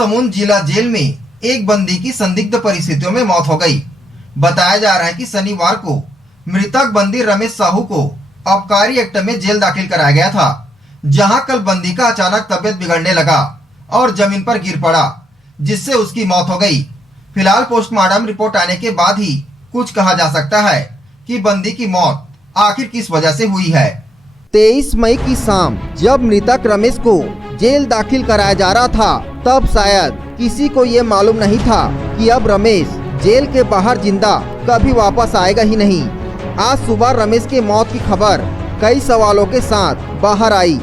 महासमुंद जिला जेल में एक बंदी की संदिग्ध परिस्थितियों में मौत हो गई। बताया जा रहा है कि शनिवार को मृतक बंदी रमेश साहू को आबकारी एक्ट में जेल दाखिल कराया गया था, जहां कल बंदी का अचानक तबियत बिगड़ने लगा और जमीन पर गिर पड़ा, जिससे उसकी मौत हो गई। फिलहाल पोस्टमार्टम रिपोर्ट आने के बाद ही कुछ कहा जा सकता है कि बंदी की मौत आखिर किस वजह से हुई है। 23 मई की शाम जब मृतक रमेश को जेल दाखिल कराया जा रहा था, तब शायद किसी को ये मालूम नहीं था कि अब रमेश जेल के बाहर जिंदा कभी वापस आएगा ही नहीं। आज सुबह रमेश के मौत की खबर कई सवालों के साथ बाहर आई।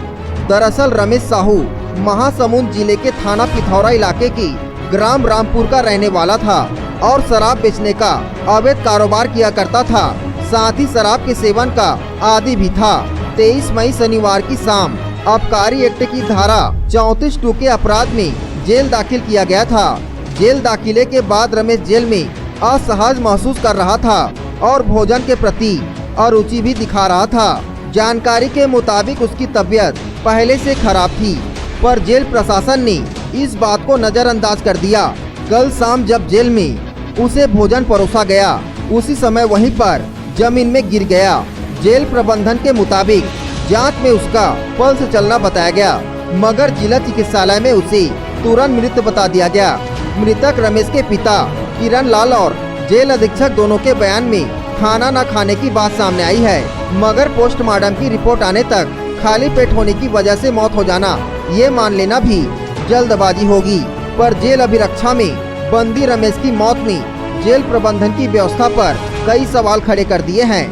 दरअसल रमेश साहू महासमुंद जिले के थाना पिथौरा इलाके की ग्राम रामपुर का रहने वाला था और शराब बेचने का अवैध कारोबार किया करता था, साथ ही शराब के सेवन का आदी भी था। 23 मई शनिवार की शाम आबकारी एक्ट की धारा 34(2) के अपराध में जेल दाखिल किया गया था। जेल दाखिले के बाद रमेश जेल में असहज महसूस कर रहा था और भोजन के प्रति अरुचि भी दिखा रहा था। जानकारी के मुताबिक उसकी तबीयत पहले से खराब थी, पर जेल प्रशासन ने इस बात को नजरअंदाज कर दिया। कल शाम जब जेल में उसे भोजन परोसा गया, उसी समय वहीं पर जमीन में गिर गया। जेल प्रबंधन के मुताबिक जांच में उसका पल्स चलना बताया गया, मगर जिला चिकित्सालय में उसे तुरंत मृत बता दिया गया। मृतक रमेश के पिता किरण लाल और जेल अधीक्षक दोनों के बयान में खाना न खाने की बात सामने आई है, मगर पोस्टमार्टम की रिपोर्ट आने तक खाली पेट होने की वजह से मौत हो जाना, ये मान लेना भी जल्दबाजी होगी। पर जेल अभिरक्षा में बंदी रमेश की मौत ने जेल प्रबंधन की व्यवस्था पर कई सवाल खड़े कर दिए हैं।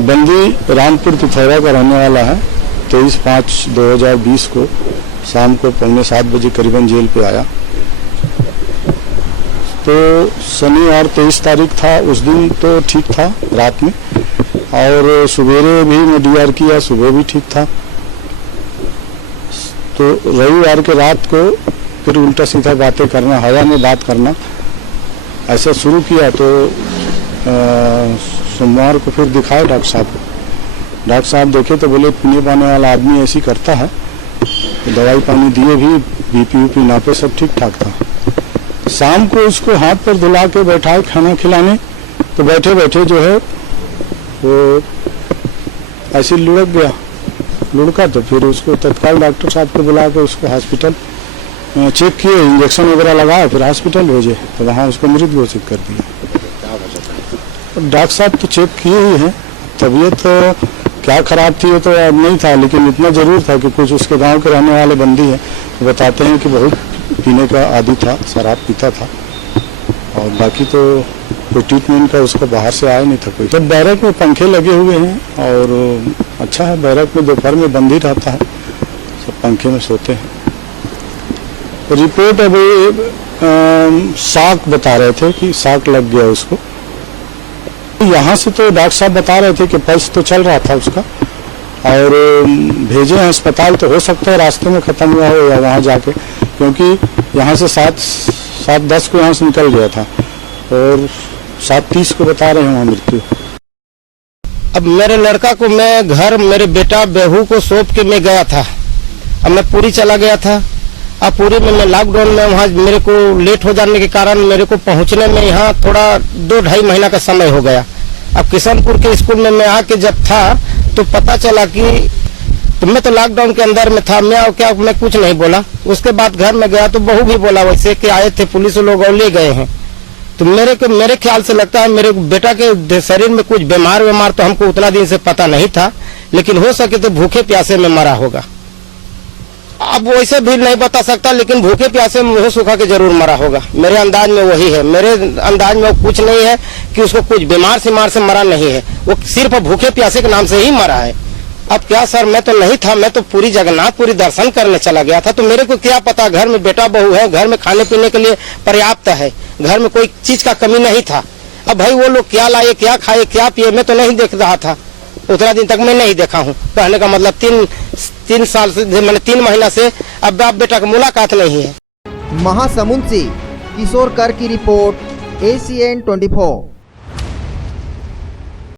बंदी रामपुर पिथौरा का रहने वाला है। 23/5/2020 को शाम को 6:45 बजे करीबन जेल पे आया। तो शनिवार 23 तारीख था, उस दिन तो ठीक था रात में, और सवेरे भी मैं डीआर किया, सुबह भी ठीक था। तो रविवार के रात को फिर उल्टा सीधा बातें करना, हवा में बात करना ऐसा शुरू किया। तो सोमवार को फिर दिखाए डॉक्टर साहब को। डॉक्टर साहब देखे तो बोले पीने पाने वाला आदमी ऐसी करता है। तो दवाई पानी दिए भी, बीपी ऊपी नापे, सब ठीक ठाक था। शाम को उसको हाथ पर धुला के बैठाए खाना खिलाने, तो बैठे बैठे जो है वो ऐसे लुढ़क गया। लुढ़का तो फिर उसको तत्काल डॉक्टर साहब को बुला के उसको हॉस्पिटल चेक किए, इंजेक्शन वगैरह लगाया, फिर हॉस्पिटल भेजे, तो वहाँ उसको मृत घोषित कर दिया। डॉक्टर साहब तो चेक किए ही हैं, तबीयत क्या खराब थी ये तो नहीं था, लेकिन इतना जरूर था कि कुछ उसके गांव के रहने वाले बंदी हैं, तो बताते हैं कि बहुत पीने का आदी था, शराब पीता था। और बाकी तो कोई ट्रीटमेंट का उसका बाहर से आया नहीं था कोई। तो बैरक में पंखे लगे हुए हैं और अच्छा है, बैरक में दोपहर में बंद ही रहता है, सब पंखे में सोते हैं। रिपोर्ट अभी शाक बता रहे थे कि शाक लग गया उसको। यहाँ से तो डॉक्टर साहब बता रहे थे कि पल्स तो चल रहा था उसका, और भेजे हैं अस्पताल, तो हो सकता है रास्ते में खत्म हुआ हो या वहाँ जाके, क्योंकि यहाँ से 7:10 को यहाँ से निकल गया था और 7:30 को बता रहे हैं वहाँ मृत्यु। अब मेरे लड़का को मैं घर, मेरे बेटा बेहू को सौंप के मैं गया था। अब मैं पूरी चला गया था। अब पूरी में मैं लॉकडाउन में वहाँ मेरे को लेट हो जाने के कारण मेरे को पहुँचने में यहाँ थोड़ा 2-2.5 महीना का समय हो गया। अब किशनपुर के स्कूल में मैं आके जब था तो पता चला कि तो मैं तो लॉकडाउन के अंदर में था, मैं कुछ नहीं बोला। उसके बाद घर में गया तो बहू भी बोला वैसे कि आए थे पुलिस लोग और ले गए हैं। तो मेरे ख्याल से लगता है मेरे बेटा के शरीर में कुछ बीमार तो हमको उतना दिन से पता नहीं था, लेकिन हो सके तो भूखे प्यासे में मरा होगा। अब वैसे भी नहीं बता सकता, लेकिन भूखे प्यासे मुंह सूखा के जरूर मरा होगा। मेरे अंदाज में वही है। मेरे अंदाज में कुछ नहीं है कि उसको कुछ बीमार से मरा नहीं है, वो सिर्फ भूखे प्यासे के नाम से ही मरा है। अब क्या सर, मैं तो नहीं था, मैं तो पूरी जगन्नाथपुरी दर्शन करने चला गया था, तो मेरे को क्या पता। घर में बेटा बहू है, घर में खाने पीने के लिए पर्याप्त है, घर में कोई चीज का कमी नहीं था। अब भाई वो लोग क्या लाए, क्या खाए, क्या पिए, मैं तो नहीं देख रहा था। उतना दिन तक मैं नहीं देखा हूँ। कहने का मतलब 3 साल से, मैंने 3 महीना से अब बाप बेटा की मुलाकात नहीं है। महासमुंद से किशोर कर की रिपोर्ट, ACN 24।